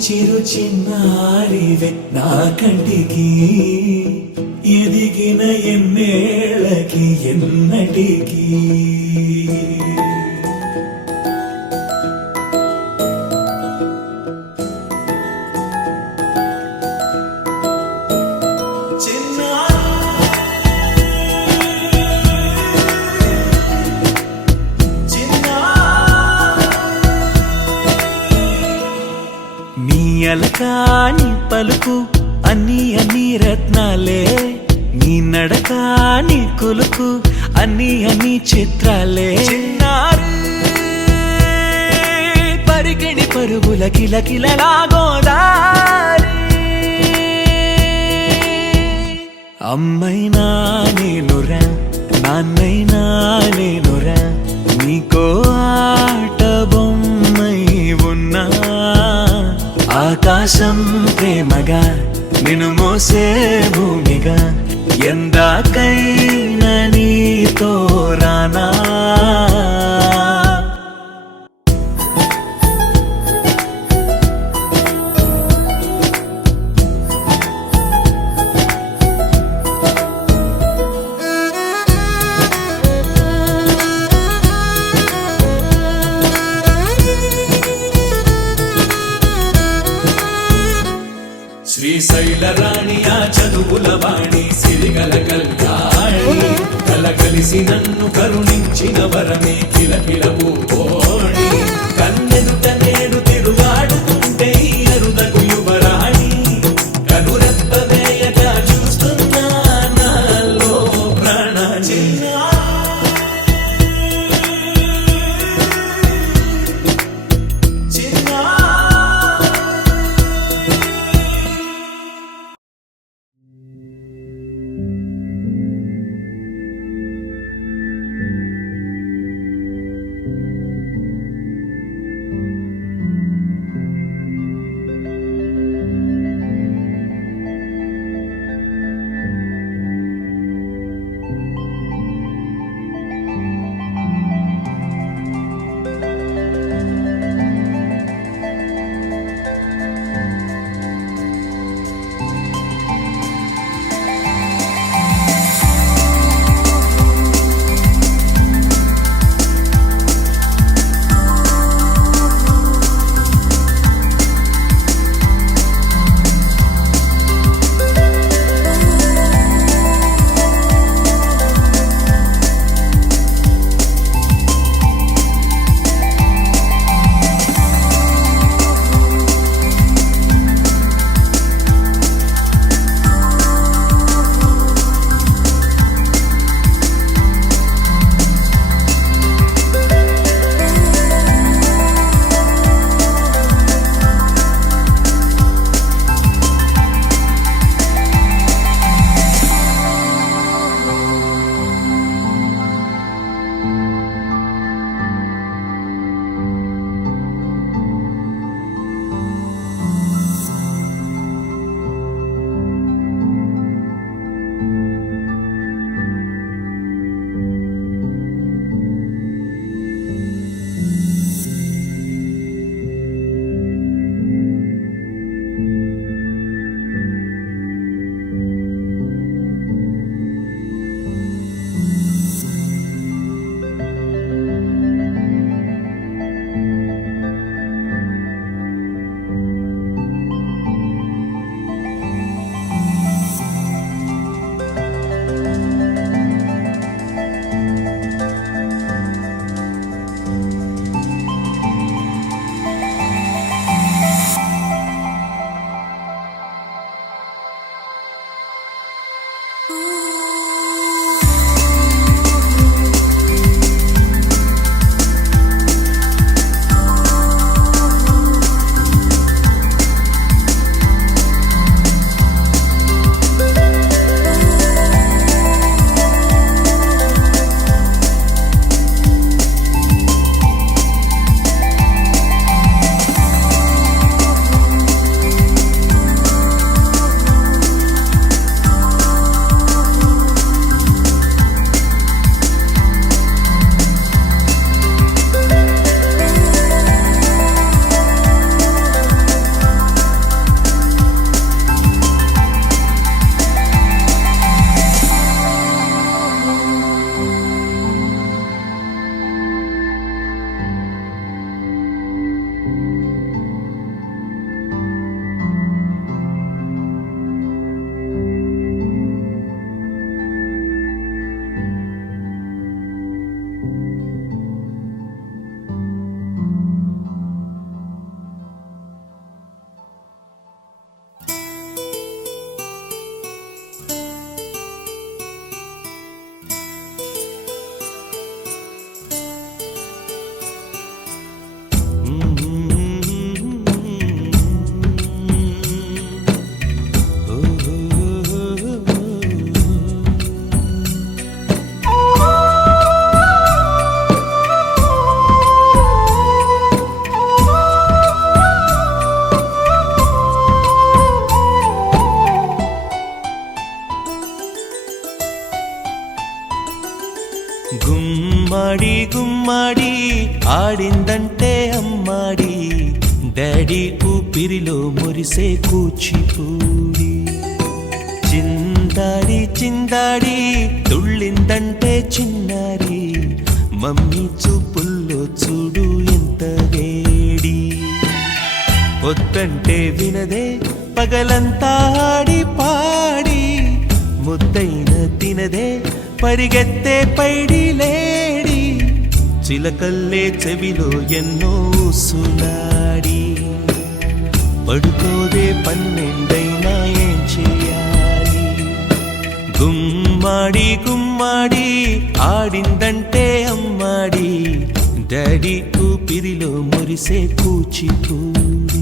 చిరు చిన్నారివే నా కంటికి ఎదిగిన ఎన్నేళ్ళకి ఎన్నటికి అలకాని పలుకు అన్ని రత్నాలే నీ నడకాని కులుకు అన్ని చిత్రాలే పరికిణి పరుగుల కిలకిలలాగోదారి అమ్మైనా నేనురా నాన్నైనా నేనురా నీకో ఆట బొమ్మై ఉన్నా ఆకాశం ప్రేమగా నిన్ను మోసే భూమిగా ఎందాకైనా నీతో రానా శ్రీశైల రాణి ఆ చదువుల వాణి సిరిగల కళ్యాణి కలగలిసి నన్ను కరుణించిన వరమే కిలకిల పూకోణి కన్నెదుట నేడు తిరుగాడుతుంటే అరుదకు యువరాణి కనురెప్ప వేయగా చూస్తున్నా నాలో ప్రాణ గుమ్మాడి గుమ్మాడి ఆడిందంటే అమ్మాడి, డాడీ ఊపిరిలో మురిసే కూచిపూడి. చిందాడి చిందాడి తుళ్ళిందంటే చిన్నారి, మమ్మీ చూపుల్లో చూడు ఎంత వేడి. వద్దంటే వినదే పగలంతా ఆడి పాడి, ముద్దైన తినదే పరిగెత్తే పైడి లేడి. చిలకల్లే చెవిలో ఎన్నో సులాడి, పడుకోదే పన్నెండైనా ఏం చేయాలి. గుమ్మాడి గుమ్మాడి ఆడిందంటే అమ్మాడి, డాడీ ఊపిరిలో మురిసే కూచిపూడి.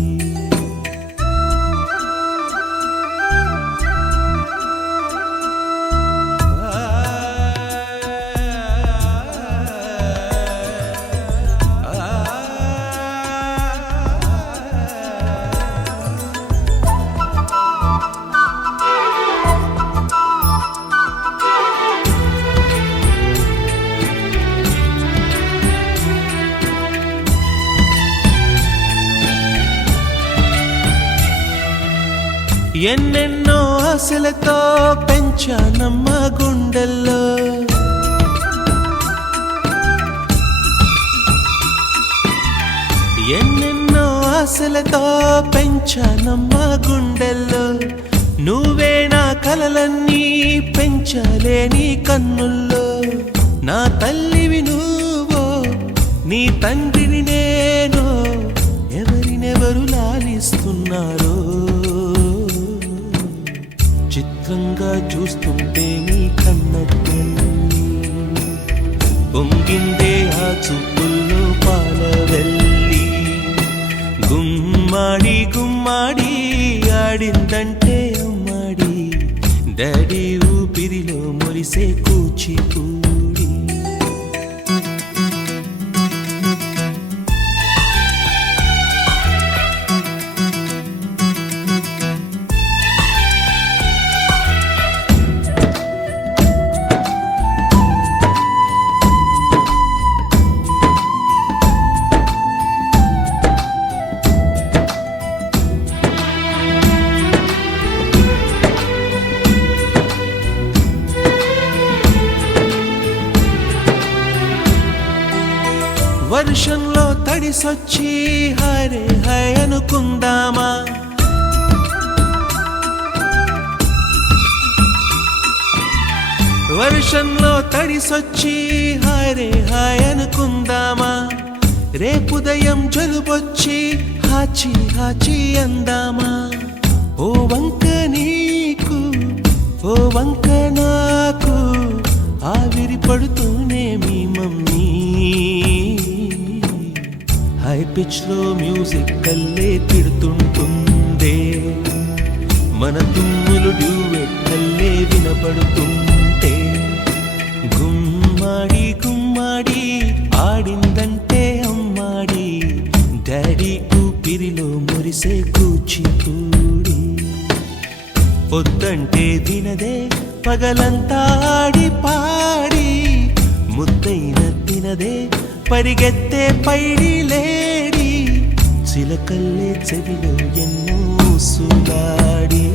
ఎన్నెన్నో ఆశలతో పెంచానమ్మ గుండెల్లో, ఎన్నెన్నో ఆశలతో పెంచానమ్మ గుండెల్లో. నువ్వే నా కలలన్నీ పెంచాలే నీ కన్నుల్లో. నా తల్లివి నువ్వో నీ తండ్రిని నేను, ఎవరినెవరు లాలిస్తున్నారో చిత్రంగా చూస్తుంటే నీ కన్నతల్లి. పొంగిందే ఆ చూపుల్లో పాలవెల్లి. గుమ్మాడి గుమ్మాడి ఆడిందంటే అమ్మాడి, డాడీ ఊపిరిలో మురిసే కూచిపూడి. వర్షంలో తడిసొచ్చి హరే హై అనుకుందామా, వర్షంలో తడిసొచ్చి హరే హై అనుకుందామా. రేపుదయం జలుబొచ్చి హాచి హాచి అందామా. ఓ వంక నీకు ఓ వంక నాకు, ఆవిరి పడుతూనే మీ మమ్మీ. హై పిచ్ లో మ్యూజిక్ కల్లే తిడుతుంటుందే, మన తుమ్ములు డ్యూయెట్ కల్లే వినపడుతుంటే. గుమ్మాడి గుమ్మాడి ఆడిందంటే అమ్మాడి, డాడీ ఊపిరిలో మురిసే కూచిపూడి. పొద్దంటే వినదే పగలంతా ఆడి పాడి, ముద్దైన తినదే పరిగెత్తే పైడి లేడి. చిలకల్లే చెవిలో ఎన్నో సులాడి,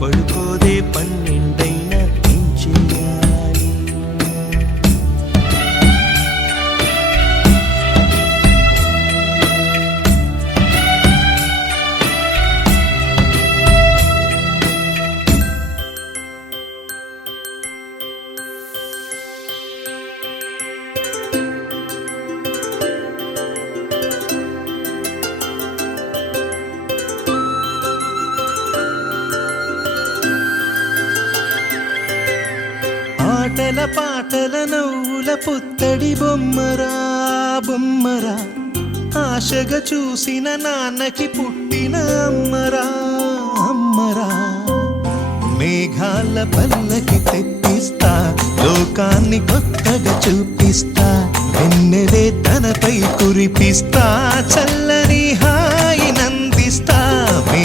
పడుకోదే పన్నెండైనా ఏం చేయాలి. ఆటల పాటల నవ్వుల పుత్తడి బొమ్మరా బొమ్మరా, ఆశగా చూసిన నాన్నకి పుట్టిన అమ్మరా అమ్మరా. మేఘాల పల్లకి తెప్పిస్తా, లోకాన్ని కొత్తగా చూపిస్తా, వెన్నెలే తనపై కురిపిస్తా, చల్లని హాయి నందిస్తా.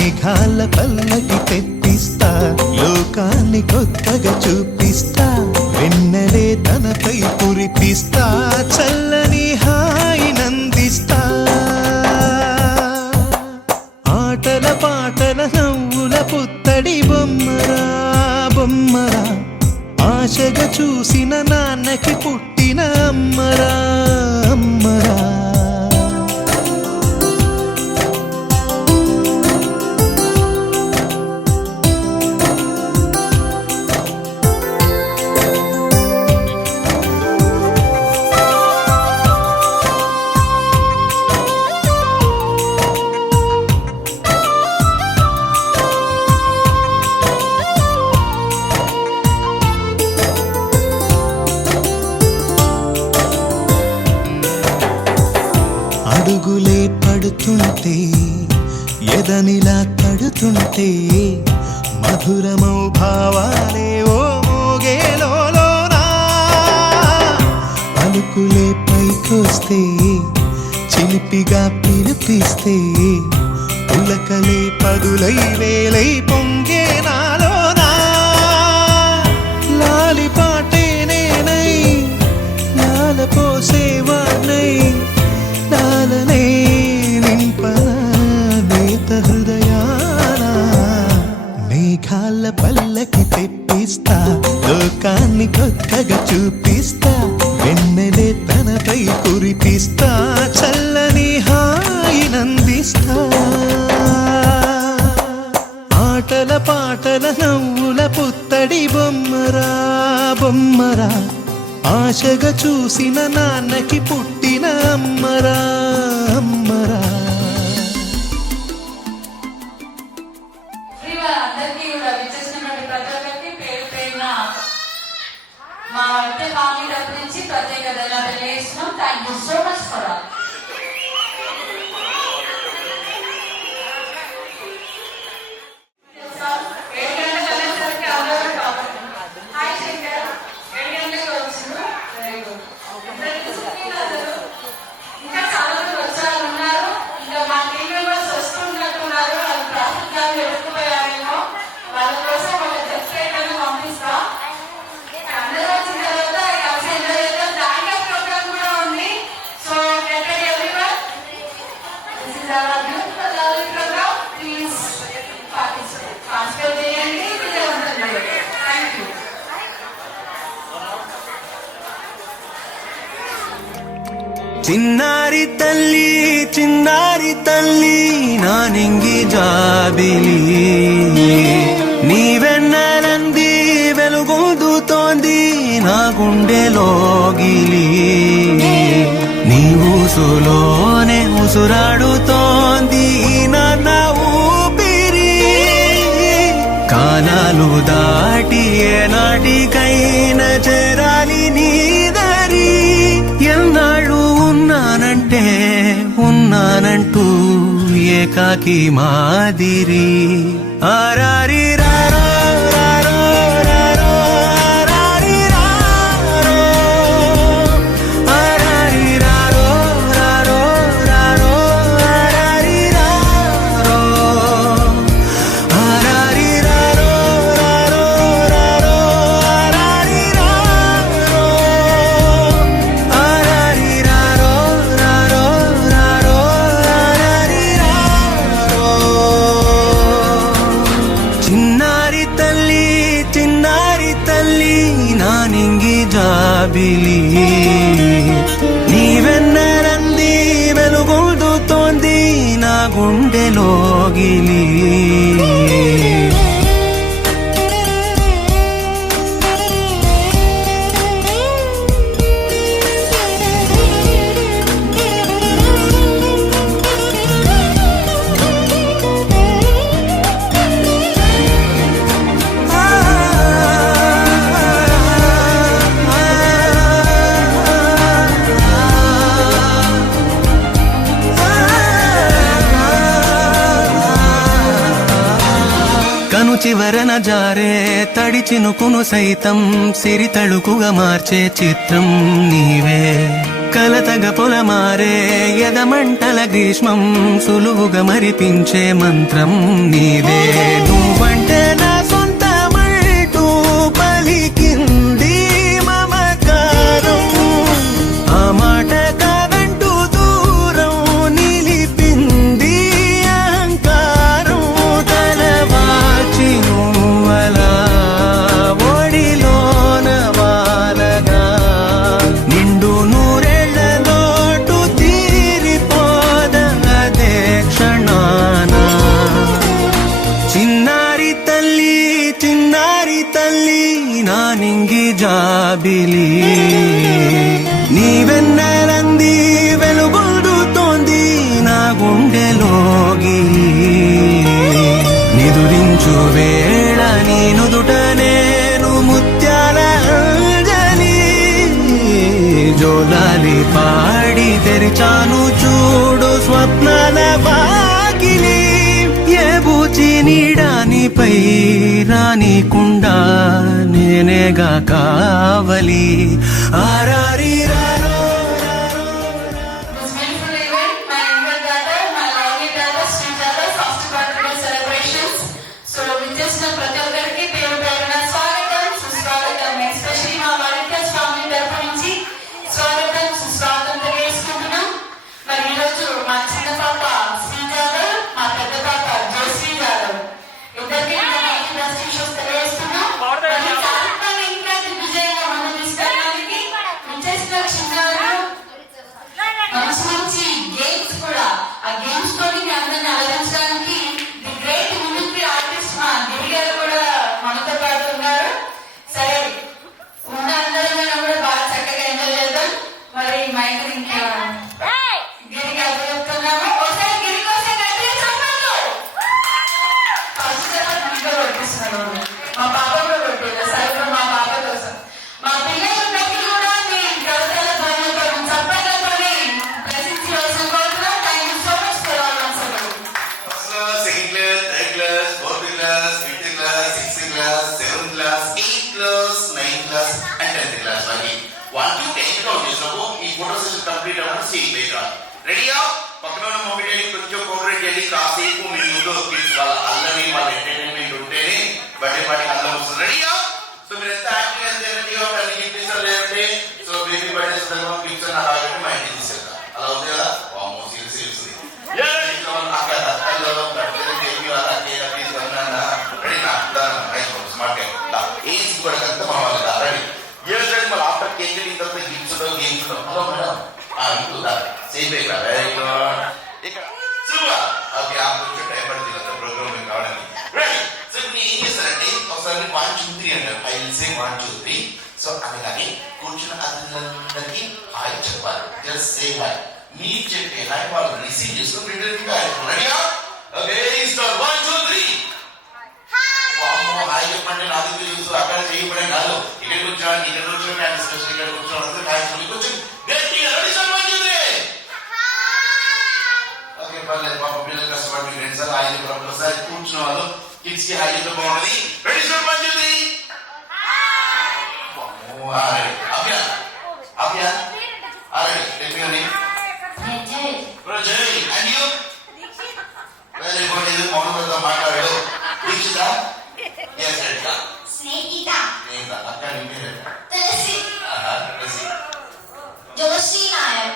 మేఘాల పల్లకి తెప్పిస్తా లోకాన్ని కొత్తగా చూపిస్తా వెన్నెలే తనపై కురిపిస్తా చల్లని హాయినందిస్తా ఆటల పాటల నవ్వుల పుత్తడి బొమ్మరా బొమ్మరా ఆశగా చూసిన నాన్నకి పుట్టిన అమ్మరా అమ్మరా అడుగులే పడుతుంటే ఎదనిలా తడుతుంటే మధురమౌ భావాలే ఓ మోగేలోనా పలుకులే పైకొస్తే చిలిపిగా పిలిపిస్తే పులకలే పదులై వేలై పొంగే నాలోనా లాలి పాటే నేనై లాల పోసేవాణ్ణై నాలనే నింపన నేత హృదయాన మేఘాల పల్లకి తెప్పిస్తా లోకాన్ని కొత్తగా చూపిస్తా వెన్నెలే తనపై కురిపిస్తా చల్లని హాయినందిస్తా ఆటల పాటల నవ్వుల పుత్తడి బొమ్మరా బొమ్మరా ఆశగా చూసిన నాన్నకి పుట్టిన అమ్మరా అమ్మరా అందరికీ కూడా విచ్చేసినటువంటి ప్రతి ఒక్కరికి పేరు పేరున మా ఇంటి ఫ్యామిలీ తరపు నుంచి ప్రత్యేక ధన్యవాదాలు తెలియజేస్తున్నాం. Thank you so much for all. చిన్నారి తల్లి నా నింగి జాబిలి నీ వెన్నెలంది వెలుగొందుతోంది నా గుండెలోగిలి నీ ఊసులోనే ఉసురాడుతోంది నా ఊపిరి కాలాలు దాటి ఏనాటికైనా చేరాలి నీ దరి ఎన్నాళ్ళు ఉన్నానంటూ ఏకాకి మాదిరి ఆరారి రారో రారో రారో ఆరారి రారో ఆరారి రారో రారో రారో ఆరారి రారో ఆరారి రారో రారో రారో ఆరారి రారో ఆరారి రారో రారో రారో ఆరారి రారో చిన్నారి తల్లి నా నింగి జాబిలి నీ వెన్నెలంది వెలుగొందుతోంది నా గుండెలోగిలి కను చివరన జారే తడి చినుకును సైతం సిరి తళుకుగా మార్చే చిత్రం నీవే కలతగ పొలమారే ఎదమంటల గ్రీష్మం సులువుగా మరిపించే మంత్రం నీవే నువ్వంటే నా సొంతమంటూ పలికింది మమకారం ఆ మాట కాదంటూ దూరం నిలిపింది అహంకారం తలవాచి నువ్వలా ఒడిలోన వాలగా నిండు నూరేళ్ల లోటు తీరిపోదదే క్షణాన చిన్నారి తల్లి నా నింగి జాబిలి నీవెన్నెలంది వెలుగొందుతోంది నా గుండెలోగిలి నిదురించు వేళ నీ నుదుట నేను ముత్యాల అంజలి జోలాలి పాడి తెరిచాను చూడు స్వప్నాల వాకిలి ఏ బూచి నీడానిపై రానికుండా నేనేగా కావలి ఆరారి రారో This beautiful event, my younger daughter, my lovely daughter, Srijata, first birthday celebrations. So, విచ్చేసిన ప్రతి ఒక్కరికి పేరు పేరున స్వాగతం, సుస్వాగతం. Especially మా వారికస్ ఫ్యామిలీ తరపు నుంచి స్వాగతం, సుస్వాగతం తెలియజేసుకుంటున్నాం. మరి ఈరోజు మా చిన్న పాప శ్రీజాత, మా పెద్ద పాప జోశ్రీ యాదవ్ ఇద్దరికి తెలియజేస్తున్నాం. మరి చాలా ఇంకా విజయంగా ముందు తీసుకెళ్ళడానికి విచ్చేసిన చిన్నారు మంచి మంచి గేమ్స్ కూడా ఆ గేమ్స్ తోటి మీ అందరిని అలరించడానికి ది గ్రేట్ మిమిక్రీ ఆర్టిస్ట్ మా గిరి గారు కూడా మనతో పాటు ఉన్నారు. సరే ఉన్న అందరిమైనా కూడా బాగా చక్కగా ఎంజాయ్ చేద్దాం. మరి మైక్ ఇంకా గిరి గారు చెప్తున్నాము. ఒకసారి గిరి కోసం గట్టిగా చెప్పండి. ఫస్ట్ ఇంట్లో కొట్టిస్తున్నాడు మా పాప కూడా కొట్టింది. సరే ఇప్పుడు మా పాప కోసం మా పిల్లలందరికీ కూడా మీ కవితల ధ్వనులతో చప్పట్లతోని ప్రశంసించవలసిన కోరుతున్నాం. Thank you so much for all answer. First class, second class, third class, fourth class, fifth class, sixth class, seventh class, eighth class, ninth class, and 10th class. Lagi. 1 to 10 count చేసినప్పుడు ఈ photo session complete అవ్వడం stage పైకి రా. రెడీయా? పక్కన ఉన్న mobile కొంచెం cooperate చేయండి. కాసేపు మీ ముందు కిడ్స్ వాళ్ళ అల్లరి వాళ్ళ ఎంటర్టైన్మెంట్ ఉంటేనే బర్త్డే పార్టీ అందరం వస్తుంది. రెడీయా? సో మీరు ఎంత యాక్టివ్ అయితే రెడీగా ఉంటారు. గిఫ్ట్ లేదంటే సో బేబీ బర్త్డే సందర్భంగా గిఫ్ట్స్ అలా కాబట్టి మా ఇంటికి తీసుకెళ్తా. అలా ఉంది కదా? వామో సీరియస్ సో అలాగే కూర్చున్న అతిథులందరికీ హాయ్ చెప్పాలి. Just say hi. మీరు చెప్పే హాయ్ వాళ్ళు రిసీవ్ చేసుకుని రిటర్న్ రెడీయా? ఓకే స్టార్ట్ 1 2 3 హాయ్ చెప్పండి. నాది తెలుసు అక్కడ చేయబడే కాదు. ఇక్కడ కూర్చోండి, ఇక్కడ కూర్చోండి, ఇక్కడ కూర్చోండి, హాయ్ చెప్పి కూర్చొని గట్టిగా రెడీ స్టార్ట్ 1 2 3 ఓకే పర్లేదు. పాప పిల్లలు కష్టపడి ఫ్రెండ్స్ అలా హాయ్ చెప్పారు. ఒకసారి కూర్చున్న వాళ్ళు కిడ్స్ కి హాయ్ చెప్తే బాగుంటుంది. Ready start 1 2 3 Abhiyan Abhiyan already let me name Rajay and you very good. ఇది మౌనంగా మాట్లాడాడు. దీక్షిత yes రెడీగా స్నేహిత నేను అక్క నిన్నే తులసి తులసి జోషి నాయర్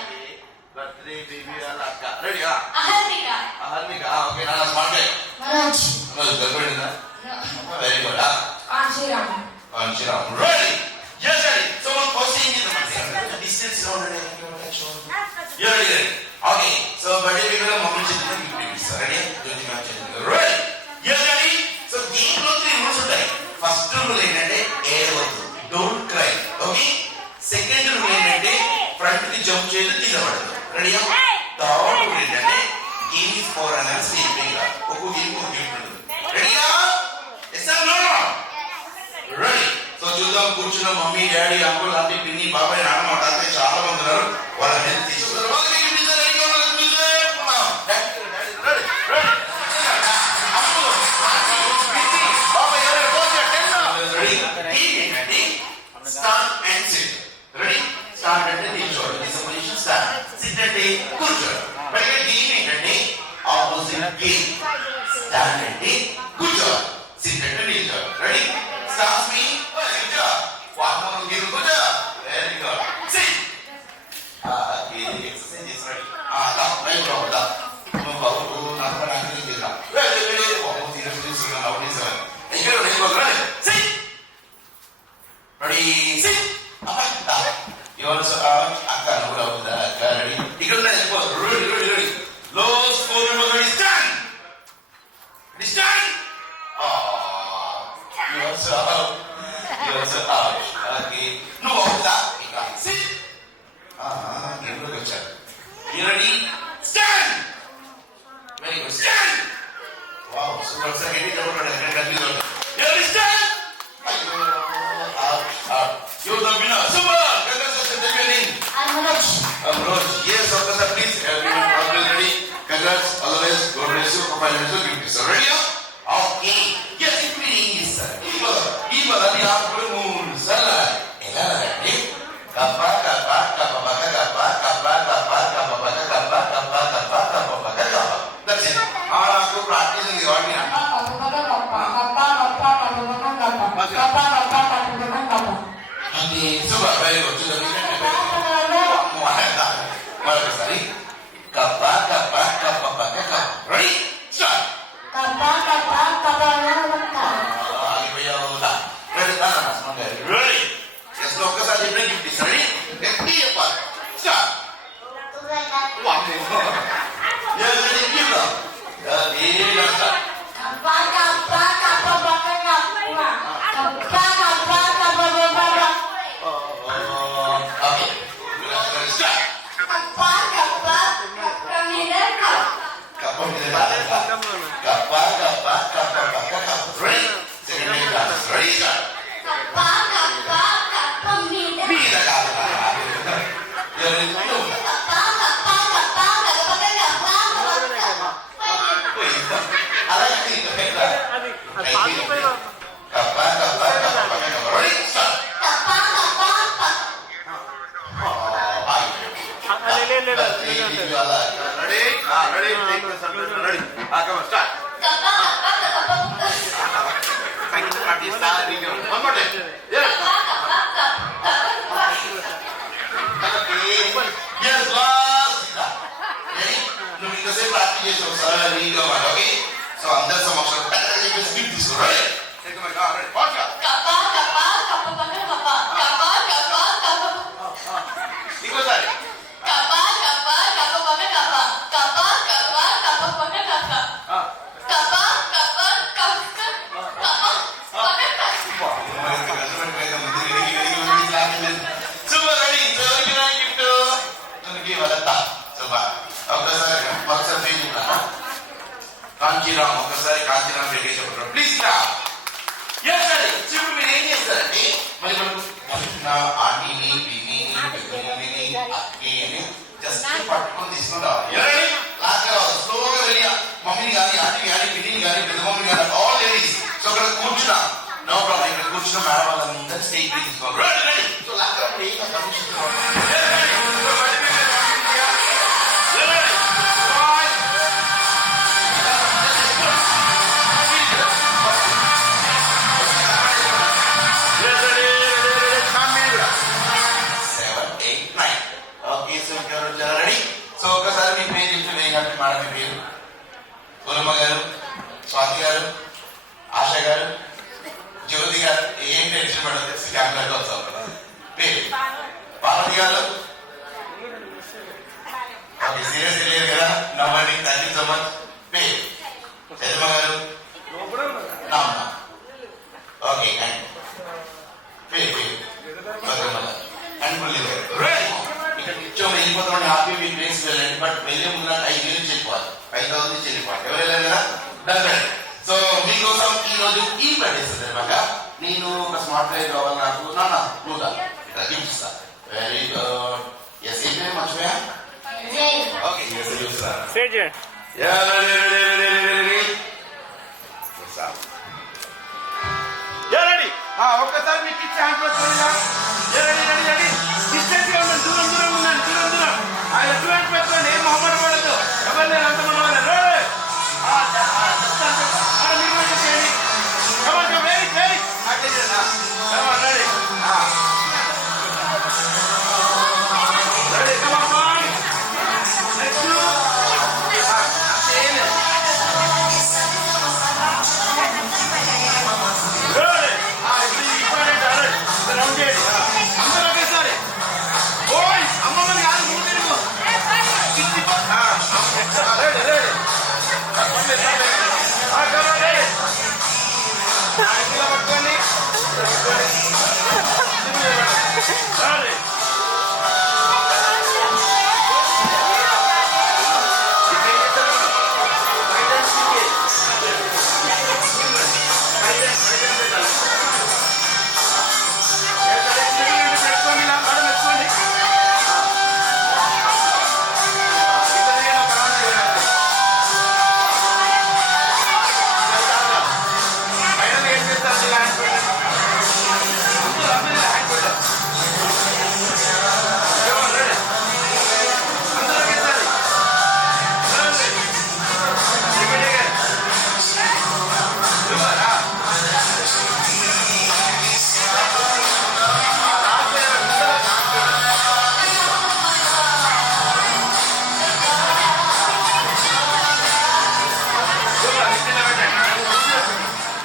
బర్త్డే బేబీ వాళ్ళ అక్క రెడీగా అహర్నిక అహర్నిక ఓకే నా స్మార్ట్ మనోజ్ మనోజ్ గర్భడినా very good Anjiram Anshira, ready? Yes, ready. So, one first thing is the distance is already. You're ready? Okay. So, but if you're going to move to the gift, ready? Ready? Yes, ready? So, game lo 3 rules ఉంటాయి. First rule ఏంటంటే ఏడవద్దు. Don't cry. Okay? Second rule ఏంటంటే front కి jump చేయదు, కింద పడదు. Ready? Third rule ఏంటంటే game is for an sleeping. ఒక్కో game ఒక gift ఉంటుంది. Ready? Yes or no? Ready? So, చూద్దాం కూర్చున్న మమ్మీ డాడీ అంకుల్ ఆంటీ పిన్ని బాబాయ్ నాన్నమ్మ తాతయ్య చాలా మంది ఉన్నారు. వాళ్ళ హెల్త్ తీసుకుంటారు. Start and sit. Ready? Start and then enjoy. This is Again. Stand ready. Good job. Sit ready. Good job. Ready? Start me. Good job. One more give. Good job. Very good. Sit. Again, exercise is ready. Down. Very good. Down. Move forward. Now come back to the ground. Ready. One more thing. Now please. Ready. Sit. Ready. Sit. Down. You also out. Akan udah. Ready. Ikut lagi. Ready. Close. 4 members ready. Stand. Ready. Stand. You also out. You also out. Okay. No udah. Ikut. Sit. Give it a good shot. You ready? Stand. Very good. Stand. Wow. Super. Second. Double. You ready? Stand. Out. You're the winner. Super. Roj, yes, officer, please. Everyone always ready. Congrats, all the best. God bless you. Financial gift. Ready? Okay. Yes, it means sir. Iba tadi aku belum salah. Ready? Kapa. That's it. Aku practice ini orangnya. Nanti coba very good. Sudah bisa. Sekali. Kapa. Ready? Start. Ready? Let's focus on the break. Ready? Ready? Start. One more. Yes, ready? Give up. Ready? Start. Okay. Start. Ready? Second class. Ready? Start. Ready? Take the center. Ready? Come on, start. Practice. One more time. Yes. Yes, last. Ready? No, we can say practice. Okay? So, under some of the better, you can skip this. Ready? Take the mic. Ready? Podcast. Kanshi Ram ఒకసారి కాంచీరామ్ వెంకటేష్ చెప్పండి please stop yes sir చివరి మీరు ఏం చేస్తారంటే మరి మనకు ఆంటీని పిన్ని పెద్దమ్మని అక్కని జస్ట్ పట్టుకొని తీసుకుంటాం ఎవరండి లాగా స్లోగా వెళ్ళి మమ్మీని కానీ ఆంటీని కానీ పిన్నిని కానీ పెద్దమ్మని కానీ ఆల్ లేడీస్ సో అక్కడ కూర్చున్నా నో ప్రాబ్లం ఇక్కడ కూర్చున్న మేడం వాళ్ళందరూ స్టేజ్ మీద తీసుకోవాలి రెడీ సో లాగా మేడం పేరు గురమ్మ గారు స్వాతి గారు ఆశ గారు జ్యోతి గారు ఏం టెన్షన్ పడదు క్యామెరాకి వస్తాం పేరు పార్వతి గారు సీరియస్ లేదు కదా నవ్వండి థ్యాంక్ యూ సో మచ్ పేరు చంద్రమ్మ గారు ఓకే అండ్ పేరు అండ్ మురళి గారు ఇక్కడ నిత్యం వెళ్ళిపోతామని హ్యాపీ మీ ప్లేస్ వెళ్ళండి బట్ వెళ్ళే ముందు 5,000 చెల్లిపోవాలి 5,000 చెల్లిపోవాలి ఎవరు వెళ్ళారు కదా డన్ సో మీకోసం ఈ రోజు ఈ బర్త్డే సందర్భంగా నేను ఒక స్మార్ట్ లైఫ్ కావాలి నాకు నాన్న నువ్వు ఇట్లా గిఫ్ట్ ఇస్తా వెరీ గుడ్ ఎస్ ఏంటి మర్చిపోయా ఓకే ఒక్కసారి మీకు ఇచ్చే డిస్టెన్స్ గా ఉండండి దూరం ఉండండి దూరం ఆయన ఎటువంటి పెట్టుకోండి ఏం మొహమాట పడద్దు ఎవరు నేను అంత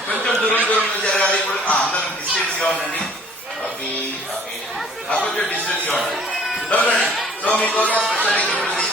కొంచెం దూరం దూరంలో జరగాలి. ఇప్పుడు అందరం డిస్టెన్స్ గా ఉండండి. కొంచెం డిస్టెన్స్ గా ఉండండి. సో మీకోసం స్పెషల్ ఉంటుంది.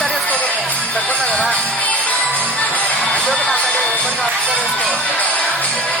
ఒకసారి వేసుకోకూడదు తక్కువ కదా అశోక్ మాట్లాడే కొంచెం ఒకసారి వేసుకో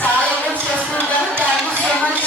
చాలా యూజ్ చేస్తుంటారు. థ్యాంక్ యూ సో మచ్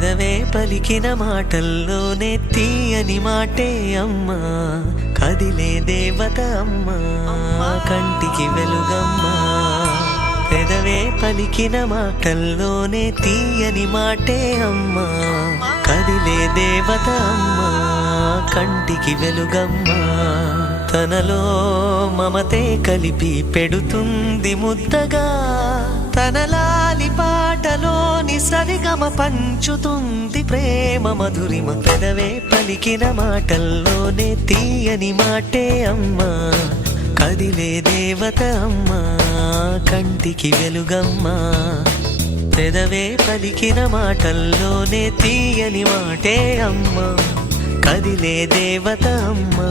పెదవే పలికిన మాటల్లోనే తీయని మాటే అమ్మా కదిలే దేవత అమ్మా కంటికి వెలుగమ్మా పెదవే పలికిన మాటల్లోనే తీయని మాటే అమ్మా కదిలే దేవత అమ్మా కంటికి వెలుగమ్మా తనలో మమతే కలిపి పెడుతుంది ముద్దగా తనలాలి పాటలోని సరిగమ పంచుతుంది ప్రేమ మధురిమ పెదవే పలికిన మాటల్లోనే తీయని మాటే అమ్మా కదిలే దేవత అమ్మా కంటికి వెలుగమ్మా పెదవే పలికిన మాటల్లోనే తీయని మాటే అమ్మా కదిలే దేవత అమ్మా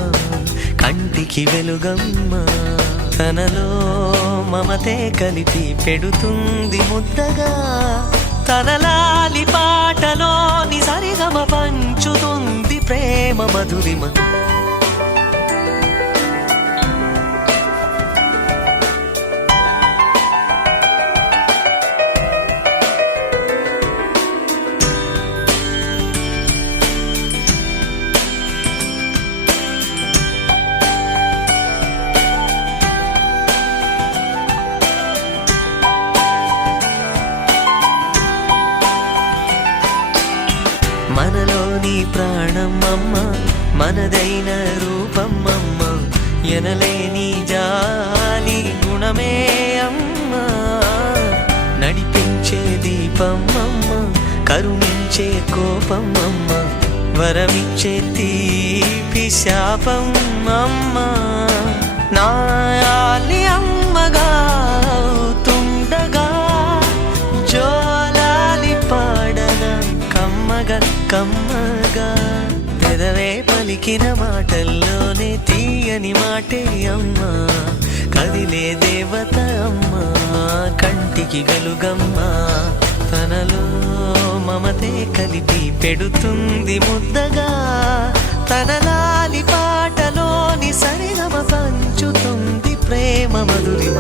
కంటికి వెలుగమ్మా తనలో మమతే కలిపి పెడుతుంది ముద్దగా తనలాలి పాటలోని సరిగమ పంచుతుంది ప్రేమ మధురిమ మనలోని ప్రాణం అమ్మ మనదైన రూపం అమ్మ ఎనలేని జాలి గుణమే అమ్మ నడిపించే దీపం అమ్మ కరుణించే కోపం అమ్మ వరమిచ్చే తీపి శాపం అమ్మ నాయాలి అమ్మగా అవుతుండగా జోలాలి పాడన కమ్మగా కమ్మగా పెదవే పలికిన మాటల్లోనే తీయని మాటే అమ్మా కదిలే దేవత అమ్మా కంటికి వెలుగమ్మా తనలో మమతే కలిపి పెడుతుంది ముద్దగా తనలాలి పాటలోని సరిగమ పంచుతుంది ప్రేమ మధురిమ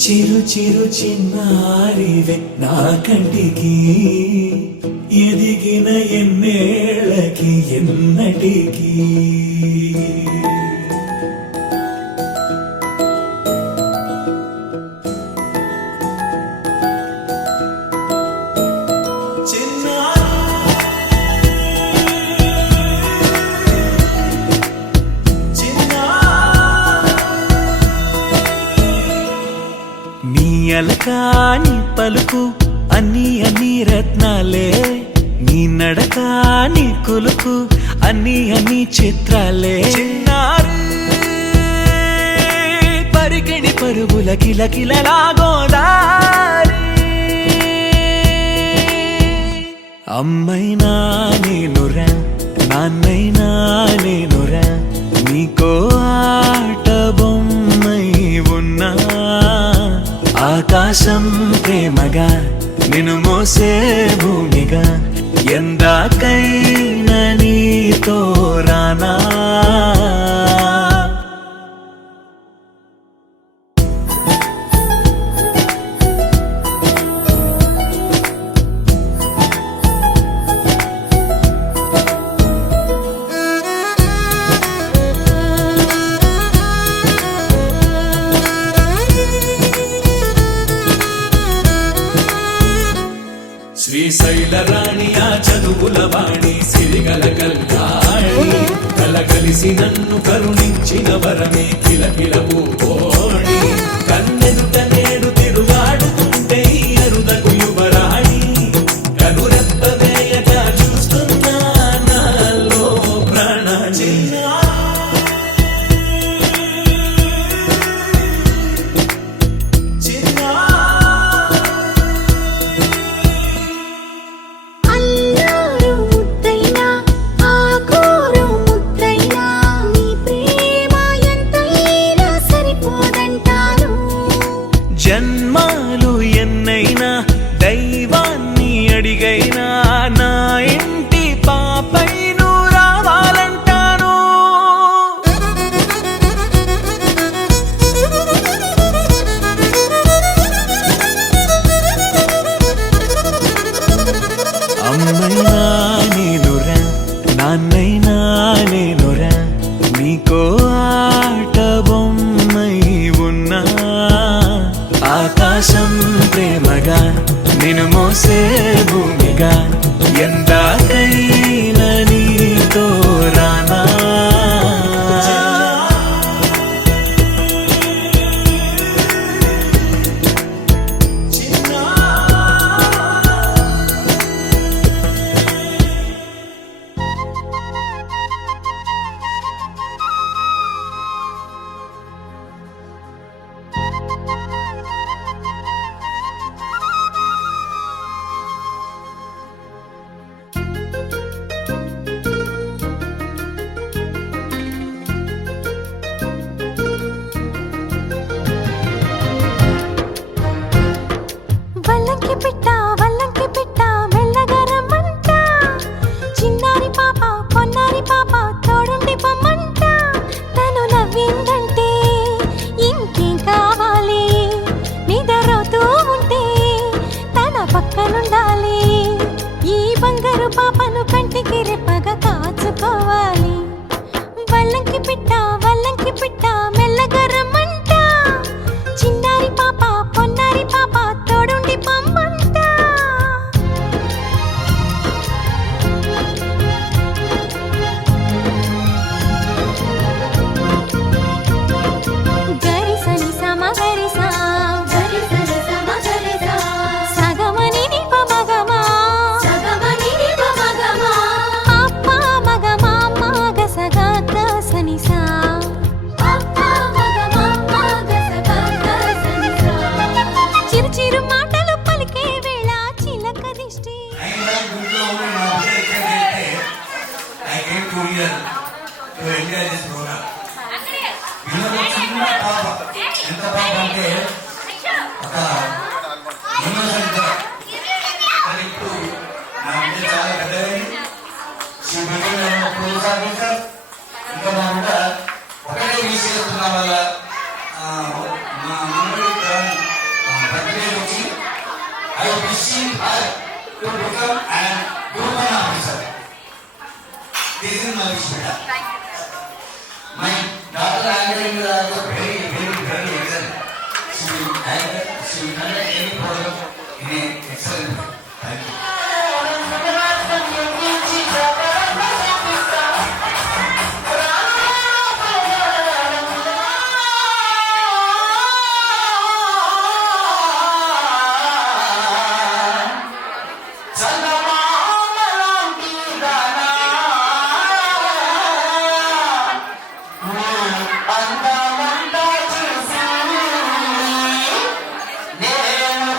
చిరు చిరు చిన్నారివే నా కంటికి ఎదిగిన ఎన్నేళ్ళకి ఎన్నటికి అలకాని పలుకు అన్ని అన్ని రత్నాలే నీ నడక నీ కులుకు అన్ని అన్ని చిత్రాలే చిన్నారు పరికిణి పరుగుల కిలకిలలా గోదారి అమ్మైనా నేనురా నాన్నైనా నేనురా నీకో ఆట బొమ్మై ఉన్నా ఆకాశం ప్రేమగా నిన్ను మోసే భూమిగా ఎందాకైనా నీతో రానా శ్రీశైల రాణి ఆ చదువుల వాణి సిరిగల కల్యాణి కలగలిసి నన్ను కరుణించిన వరమే కిలకిల పూకోణి కన్నెదుట నేడు తిరుగాడుతుంటే అరుదకు యువరాణి కనురెప్ప వేయక చూస్తున్నా నాలో ప్రాణ అల్లారు ముద్దైనా ఆకోరు ముద్దైనా నీ ప్రేమ ఎంతైనా సరిపోదంటాను జన్మాలు ఎన్నైనా దైవాన్ని అడిగైనా నా ఇంటి పాపై నువ్వు రావాలంటాను అమ్మైనా నేనురా నాన్నైనా నేనురా నీకో ఆట బొమ్మై ఉన్నా ఆకాశం ప్రేమగా నిన్ను మోసే భూమిగా ఎందాకైనా నీతో రానా వల్లంకి పిట్ట మెల్లగా రమ్మంట చిన్నారి పాప పొన్నారి పాప తోడుండి పొమ్మంట తను నవ్విందంటే ఇంకేం కావాలి నిద్రపోతూ ఉంటే తన పక్కనుండాలి ఈ బంగారు పాపను కంటికి రెప్పగా కాచుకోవాలి వల్లంకి పిట్ట మెల్లగా రమ్మంట చిన్నారి పాప పొన్నారి పాప తోడుండి పొమ్మంట గరిసని సమగరిసా గరిసని సమగరిసా సగమని నిప మగమా సగమని నిప మగమా అప్ప మగమా మగ సగ సనిసా అప్ప మగమా మగ సగ సనిసా చిరు చిరు మాటలు పలికే వేళ చిలక దిష్టి I came to here to enjoy this program. వీళ్ళలో చిన్న పాప ఎంత పాప అంటే ఒక ఇన్నోసెంట్ కానీ ఇప్పుడు నా అంటే చాలా పెద్దది ప్రోత్సాహించారు ఇంకా మా కూడా ఒకటే విషయిస్తున్న వల్ల మా అమ్మడి బర్త్డే వచ్చి I wishing her to become and group an officer. This is my wish, beta. My daughter handling is also very excellent. She will handle any problem in an excellent way. Thank you. నేను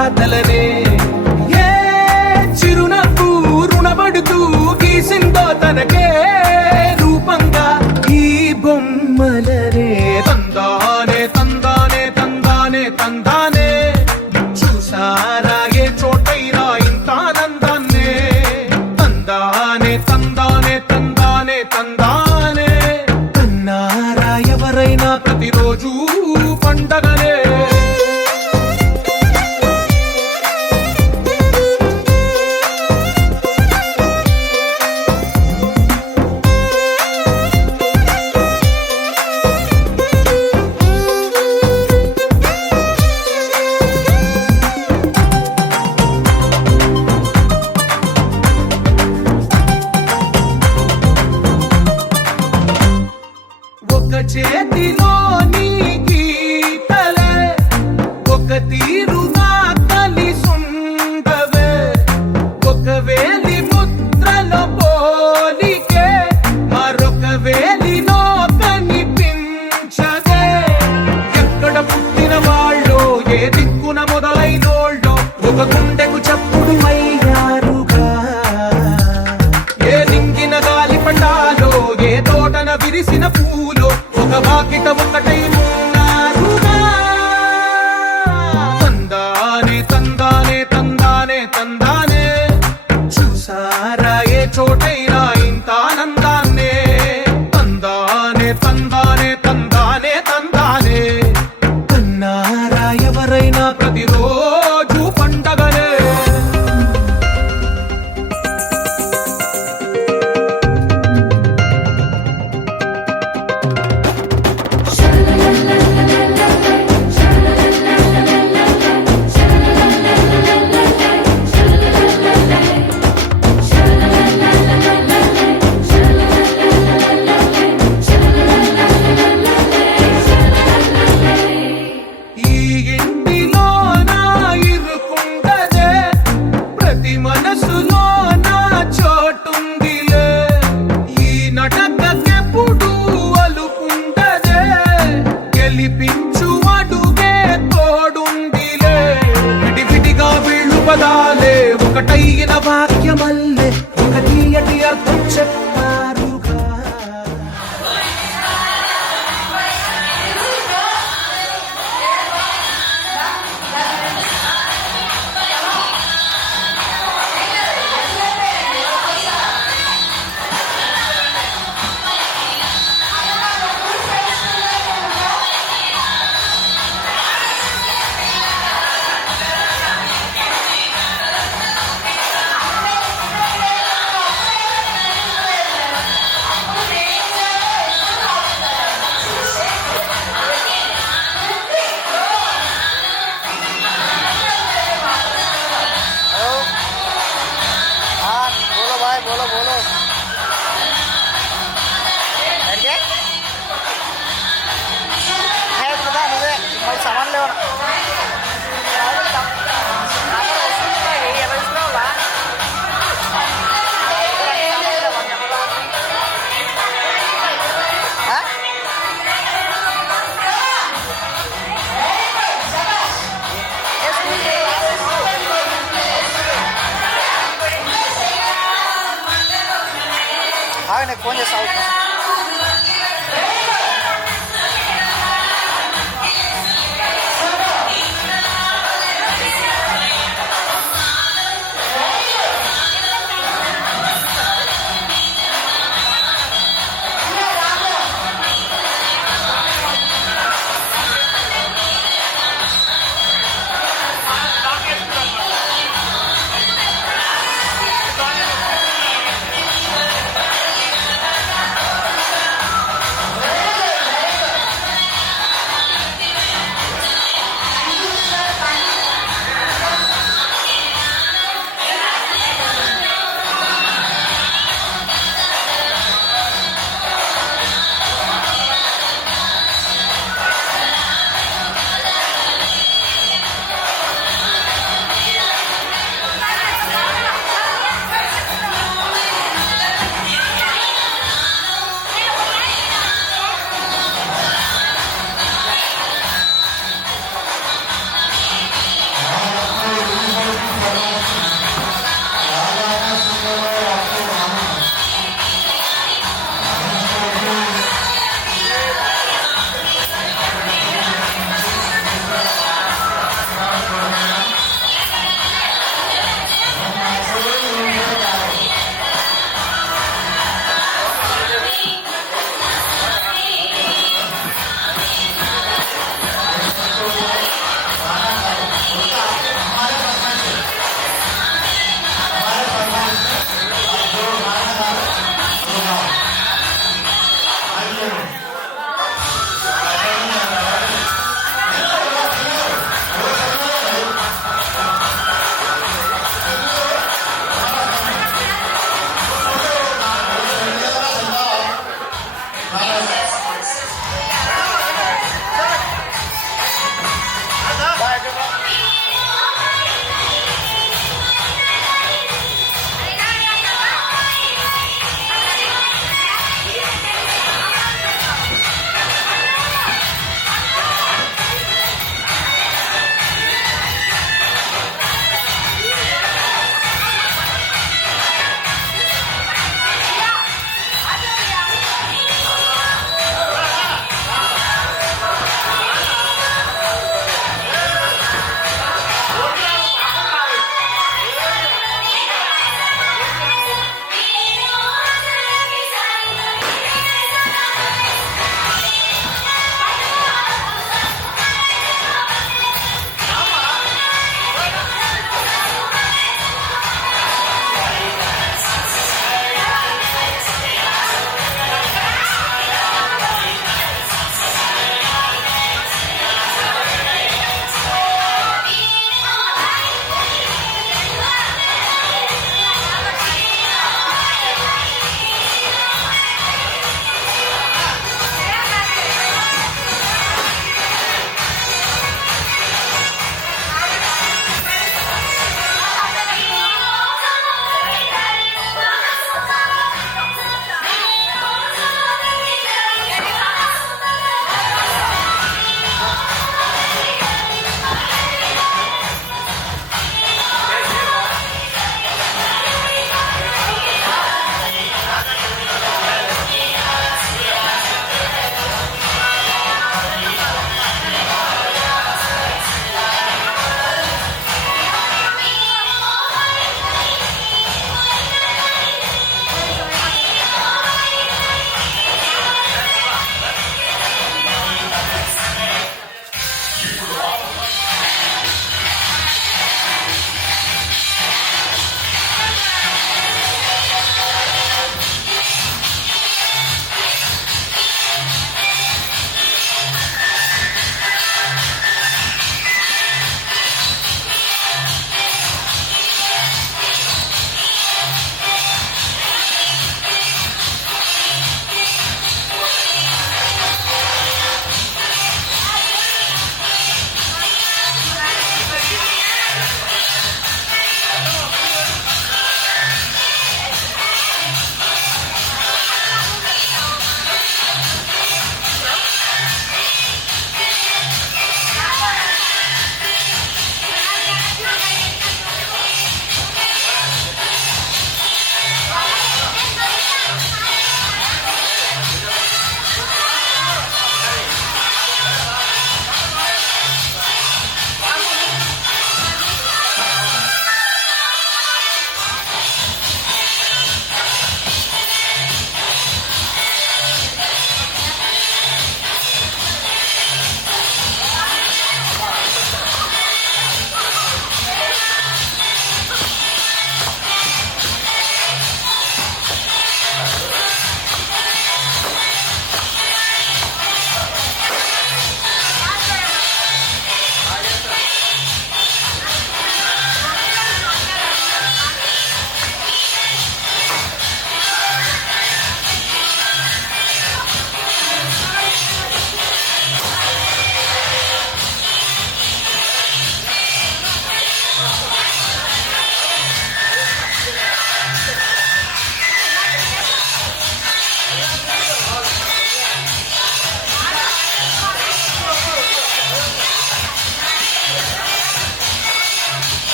రాతలనే ఏ చిరునవ్వు రుణపడుతూ గీసిందో తనకే రూపంగా ఈ బొమ్మలనే తందానే తందానే తందానే తందానే చూసారా ఏ చోటైనా ఇంత ఆనందాన్నే తందానే తందానే తందానే తందానే కన్నారా ఎవరైనా ప్రతిరోజు పండగనే ఒక చేతిలో నీ గీతలే ఒక తీరుగా కలిసుండవే ఒక వేలి ముద్రలో పోలికే మరొక వేలిలో కనిపించదే ఎక్కడ పుట్టిన వాళ్ళో ఏ దిక్కున మొదలైనోళ్ళో ఒక గుండెకు చప్పుడు అయ్యారుగా ఏ దింగిన గాలి పండాలో ఏ తోటన విరిసిన పూలో ఒక వాకిట ఒకటై ఉన్నారుగా తందానే తందానే తందానే తందానే చూసారా ఏ చోటైనా ఇంత ఆనందాన్నే తందానే తందానే తందానే తందానే కన్నారా ఎవరైనా ప్రతిరోజు పండగనే ఈ ఇంటిలో నా ఇరుకుండదే ప్రతి మనసులో నా చోటుందిలే ఈ నటకెప్పుడు అలుకుండదే గెలిపించు అడుగే తోడుందిలే విడివిడిగా వీళ్ళు పదాలే ఒకటైన వాక్యమల్లే ఒక తీయటి అర్థం చెప్పారుగా हाँ बोलो भाई बोलो बोलो अरे है बता मुझे मैं सामान ले हाँ फोन చేస్తా